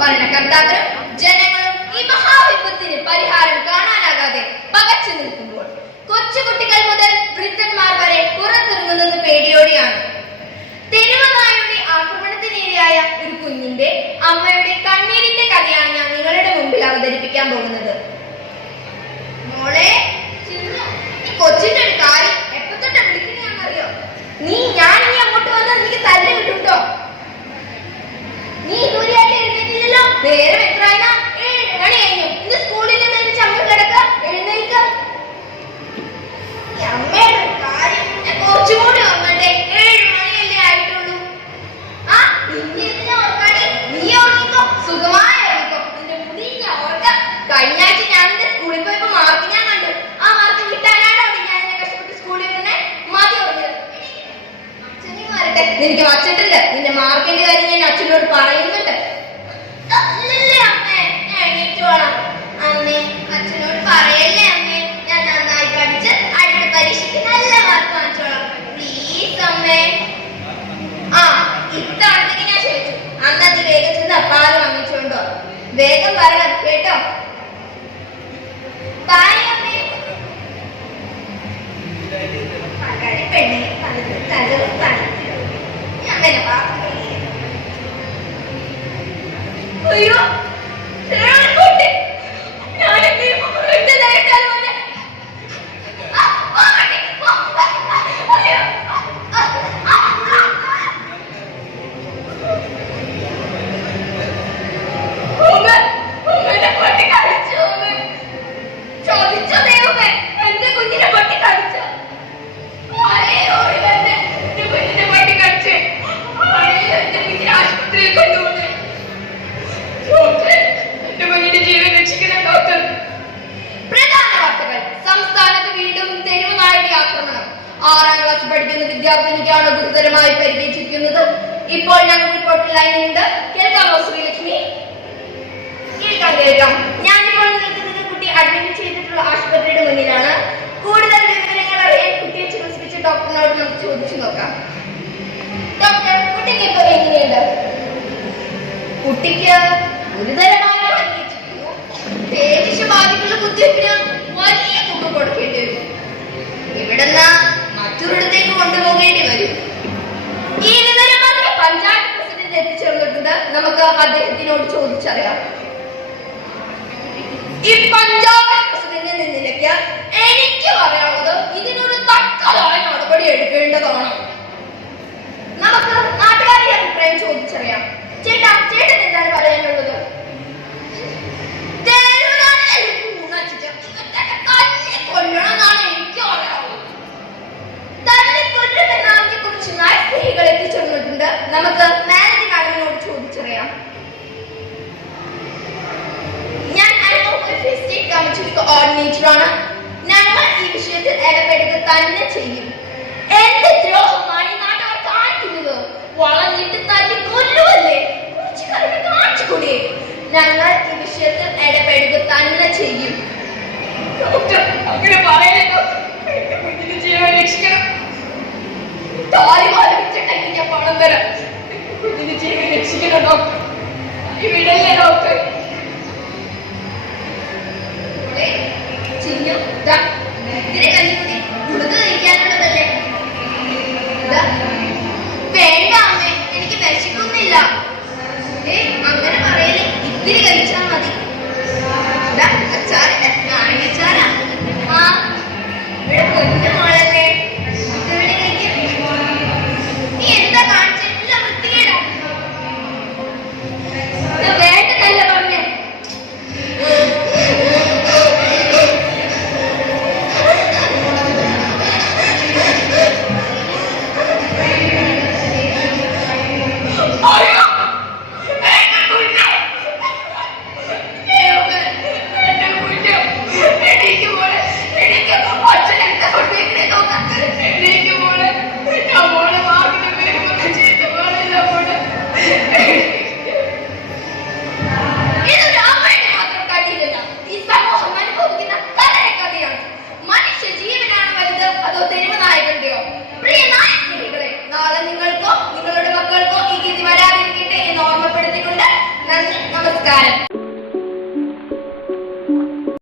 ഭരണകർത്താക്കളും ജനങ്ങളും ഈ മഹാവിപത്തിന് പരിഹാരം കാണാനാകാതെ പകച്ചു നിൽക്കുമ്പോൾ കൊച്ചുകുട്ടികൾ മുതൽ വൃദ്ധന്മാർ വരെ പുറത്തിറങ്ങുന്നത് പേടിയോടെയാണ്. തെരുവുനായയുടെ ആക്രമണത്തിനിരയായ ഒരു കുഞ്ഞിന്റെ അമ്മയുടെ കണ്ണീരിന്റെ കഥയാണ് ഞാൻ നിങ്ങളുടെ മുമ്പിൽ അവതരിപ്പിക്കാൻ പോകുന്നത്. മോളെ, കൊച്ചിന്റെ ഒരു കാര്യം എപ്പോ തൊട്ട് വിളിക്കുന്നറിയോ? ഞാൻ ഇനി അങ്ങോട്ട് വന്നാൽ എനിക്ക് തല്ല് കിട്ടുണ്ടോ? നീ ദൂരെയായിട്ട് എഴുന്നേറ്റില്ലല്ലോ. നേരം എത്രയാ? 7 മണി കഴിഞ്ഞു. ഇന്ന് സ്കൂളിൽ നിന്ന് ചമ്മ കിടക്ക. എഴുന്നേൽക്ക. അമ്മയുടെ കാര്യം കുറച്ചും കൂടി ഓർമ്മട്ടെ. 7 മണിയല്ലേ ആയിട്ടുള്ളൂ. നിന്നെ ഓർക്കാതെ നീ ഓർമ്മിക്കോ, സുഖമായി ഓർമ്മിക്കോ. നിന്റെ മുടി ഞാൻ ഓർക്കാം. കഴിഞ്ഞ ആഴ്ച ഞാൻ നിന്റെ സ്കൂളിൽ പോയപ്പോ മാർക്ക് ഞാൻ കണ്ടു. ആ മാർക്ക് കിട്ടാനാണ് അവിടെ ഞാൻ എന്നെ കഷ്ടപ്പെട്ട് സ്കൂളിൽ തന്നെ മതി ഓർമ്മത്. അച്ഛനെയും വരട്ടെ, എനിക്ക് വച്ചിട്ടുണ്ട്. നിന്റെ മാർക്കിന്റെ കാര്യം ഞാൻ അച്ഛനോട് പറയുന്നുണ്ട്. അല്ലല്ലേ അമ്മേ, ഞാൻ എണീറ്റോളാം. അമ്മേ, അച്ഛനോട് പറയല്ലേ അമ്മേ. ഞാൻ നന്നായി പഠിച്ച് അടുത്ത പരീക്ഷയ്ക്ക് നല്ല മാർക്ക് വാങ്ങിച്ചോളാം. പ്ലീസ് അമ്മേ. ഇത്തവണത്തേക്ക് ഞാൻ ക്ഷമിച്ചു. അന്നത്തെ വേഗം ചെന്ന് പാല് വാങ്ങിച്ചോണ്ടോ. വേഗം പറയണം കേട്ടോ. ബായ് അമ്മേ. പെണ്ണെ അയ്യോ, വിദ്യാർത്ഥിനിക്കാണ് ഗുരുതരമായി പരിക്കേറ്റിരിക്കുന്നത്. ഇപ്പോൾ ഞങ്ങൾ റിപ്പോർട്ട് ലൈനിലുണ്ട്. കേൾക്കാമോ ശ്രീലക്ഷ്മി? കേൾക്കാം. ഞാനിപ്പോൾ നിൽക്കുന്നത് കുട്ടി അഡ്മിറ്റ് ചെയ്തിട്ടുള്ള ആശുപത്രിയുടെ മുന്നിലാണ്. കൂടുതൽ വിവരങ്ങൾ അറിയാൻ കുട്ടിയെ ചികിത്സിച്ച ഡോക്ടറിനോട് നമുക്ക് ചോദിച്ചു നോക്കാം. ഡോക്ടർ, കുട്ടിക്ക് ഇപ്പൊ എങ്ങനെയുണ്ട്? കുട്ടിക്ക് ഗുരുതരമായ പരിക്കേറ്റിരിക്കുന്നു. പേശി ബാധിക്കുന്ന കുത്തിവയ്പ്പിന് വലിയ തുക കൊടുക്കേണ്ടി വരും. ഇവിടുന്ന് മറ്റൊരിടത്തേക്ക് കൊണ്ടുപോകേണ്ടി വരും. ഈ വിവരമറിഞ്ഞ പഞ്ചായത്ത് പ്രസിഡന്റ് എത്തിച്ചേർന്നിട്ടുണ്ട്. നമുക്ക് അദ്ദേഹത്തിനോട് ചോദിച്ചറിയാം. ഈ പഞ്ചായത്ത് പ്രസിഡന്റ് എന്ന നിലയ്ക്ക് എനിക്ക് പറയാനുള്ളത് ഇതിനൊരു തക്കതായ നടപടി എടുക്കേണ്ടതാണ്. നമുക്ക് നാട്ടുകാരുടെ അഭിപ്രായം ചോദിച്ചറിയാം. ചേട്ടൻ എന്താണ് പറയാനുള്ളത്? കൊല്ലണമെന്നാണ് എനിക്ക് പറയാനുള്ളത്. തല്ലിക്കൊല്ലുമെന്നതിനെ കുറിച്ച് സ്ത്രീകൾ എത്തിച്ചേർന്നിട്ടുണ്ട്. നമുക്ക് മാനേജിംഗ് മാഡമിനോട് ചോദിച്ചറിയാം. ഞാൻ സ്റ്റേറ്റ് കമ്മിറ്റി കോർഡിനേറ്ററാണ്. ഞങ്ങൾ ഈ വിഷയത്തിൽ ഇടപെടുക തന്നെ ചെയ്യും. എന്ത് ദ്രോഹമാണ് ഈ നാട്ടുകാർ കാണിക്കുന്നത്? വളഞ്ഞിട്ട് തല്ലി കൊല്ലുവല്ലേ? കാണിച്ചുകൂടി. ഞങ്ങൾ ഈ വിഷയത്തിൽ ഇടപെടുക തന്നെ ചെയ്യും. അങ്ങനെ പറയല്ലോ. എന്റെ കുഞ്ഞിന്റെ ജീവൻ രക്ഷിക്കണം. താലിമാലിച്ചിട്ടെങ്കിൽ ഞാൻ പണം തരാം. കുഞ്ഞിന്റെ ജീവൻ രക്ഷിക്കണം ഡോക്ടർ. ഇവിടല്ലേ ഡോക്ടർ? ഇതിനെ കഞ്ഞിക്കുതി ഉടുത്ത് കഴിക്കാനുള്ളതല്ലേ? വേണ്ട അമ്മേ, എനിക്ക് വിശക്കുന്നില്ല. അങ്ങനെ പറയല്ലേ, ഇത്തിരി കഴിച്ചാൽ മതി. അച്ചാറില്ല, നാരങ്ങച്ചാറാ. ഇവിടെ പൊന്നു മോളല്ലേ. നീ എന്താ കാണിച്ചില്ല? വൃത്തികേടാ. വേണ്ടതല്ല പറഞ്ഞേ. നാളെ നിങ്ങൾക്കോ നിങ്ങളുടെ മക്കൾക്കോ ഈ ഗതി വരാതിരിക്കട്ടെ എന്ന് ഓർമ്മപ്പെടുത്തിക്കൊണ്ട് നന്ദി, നമസ്കാരം. നമസ്കാരം.